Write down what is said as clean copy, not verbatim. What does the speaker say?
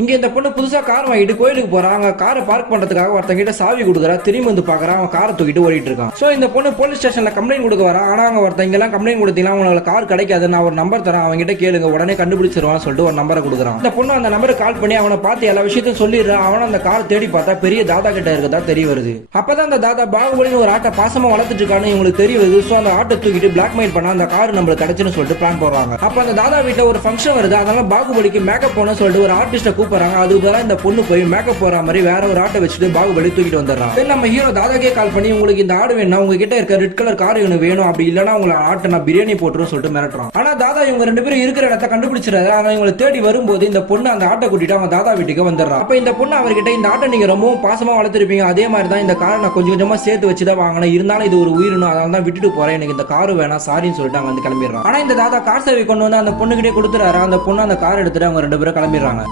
இங்க இந்த பொண்ணு புதுசா கார் வாங்கிட்டு கோயிலுக்கு போறாங்க. காரை பார்க் பண்றதுக்காக ஒருத்தங்க கிட்ட சாவி கொடுக்குறா. திரும்பி வந்து பாக்குறா, அவன் காரை தூக்கிட்டு ஓடிட்டு இருக்கான். சோ இந்த பொண்ணு போலீஸ் ஸ்டேஷன்ல கம்ப்ளைண்ட் கொடுக்க வரா. ஆனா அவங்க ஒருத்தங்க எல்லாம் கம்ப்ளைண்ட் கொடுத்தீங்கன்னா உங்களுக்கு கார் கிடைக்காது, நான் ஒரு நம்பர் தரேன், அவங்க கிட்ட கேளுங்க, உடனே கண்டுபிடிச்சிருவான்னு சொல்லிட்டு ஒரு நம்பரை கொடுக்குறான். இந்த பொண்ணு அந்த நம்பருக்கு கால் பண்ணி அவனை பார்த்து எல்லா விஷயத்தையும் சொல்லிடுறான். அவன் அந்த கார் தேடி பார்த்தா பெரிய தாதா கிட்ட இருக்கதா தெரிய வருது. அப்பதான் அந்த தாதா பாகுபலின்னு ஒரு ஆட்டை பாசமா வளர்த்துட்டு இருக்கான்னு இவங்களுக்கு தெரிய வருது. சோ அந்த ஆட்டை தூக்கிட்டு பிளாக்மெயில் பண்ணா அந்த கார் நம்மளுக்கு கிடைச்சுன்னு சொல்லிட்டு பிளான் போடுறாங்க. அப்ப அந்த தாதா வீட்டுல ஒரு ஃபங்க்ஷன் வருது. அதனால பாகுபலிக்கு மேக்கப் போன சொல்லிட்டு ஒரு ஆர்டிஸ்ட கூப்பிடுறாங்க. அதுக்கு பதிலா இந்த பொண்ணு போய் மேக்கப் போற மாதிரி வேற ஒரு ஆட்டை வச்சுட்டு பாகுபலி தூக்கிட்டு வந்துடுறான். நம்ம ஹீரோ தாதாக்கே கால் பண்ணி உங்களுக்கு இந்த ஆடு வேணும், உங்ககிட்ட இருக்க ரெட் கலர் கார் எனக்கு வேணும், அப்படி இல்லனா உங்களை ஆட்டை நான் பிரியாணி போட்டுரும் சொல்லிட்டு மிரட்டுறான். ஆனா தாதா இவங்க ரெண்டு பேரும் இருக்கிற இடத்த கண்டுபிடிச்சிடாரு. ஆனா இவங்களை தேடி வரும்போது இந்த பொண்ணு அந்த ஆட்டை கூட்டிட்டு அவங்க தாதா வீட்டுக்கு வந்துடுறான். அப்ப இந்த பொண்ணு அவர்கிட்ட இந்த ஆட்டை நீங்க ரொம்பவும் பாசமா வளர்த்திருப்பீங்க, அதே மாதிரி தான் இந்த காரை நான் கொஞ்சம் கொஞ்சமா சேர்த்து வச்சுதான் வாங்கினேன், இருந்தாலும் இது ஒரு உயிரினும், அதனால தான் விட்டுட்டு போறேன், எனக்கு இந்த காரு வேணாம் சாரின்னு சொல்லிட்டு அவங்க வந்து கிளம்பிடுறான். ஆனா இந்த தாதா கார் சேவை கொண்டு வந்து அந்த பொண்ணு கிட்டே கொடுத்துறாரு. அந்த பொண்ணு அந்த கார் எடுத்துட்டு அவங்க ரெண்டு பேரும் கிளம்பிடுறாங்க.